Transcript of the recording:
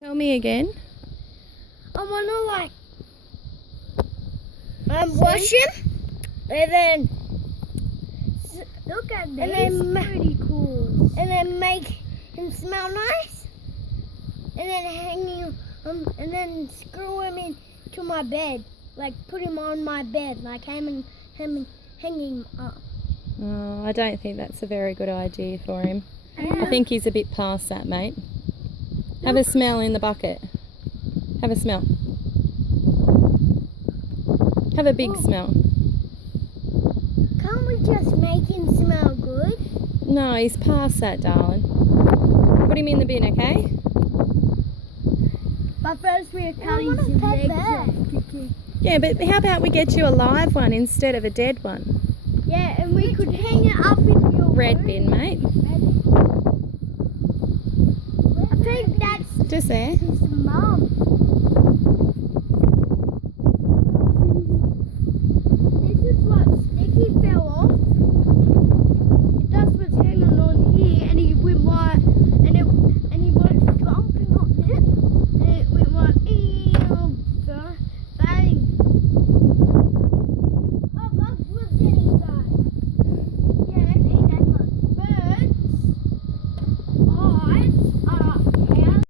Tell me again. I wanna wash him, and then Look at this. And then pretty cool. and then make him smell nice, and then hang him, and then screw him into my bed, like put him on my bed, like hanging up. Oh, I don't think that's a very good idea for him. Yeah. I think he's a bit past that, mate. Have a smell in the bucket. Have a smell. Have a big Ooh. smell. Can't we just make him smell good? No, he's past that, darling. Put him in the bin, okay? But first we're I cutting want a some pet legs bird. off. Yeah, but how about we get you a live one instead of a dead one? Yeah, and we could hang it up in your Red room. bin, mate. I think that's Just there. his mum.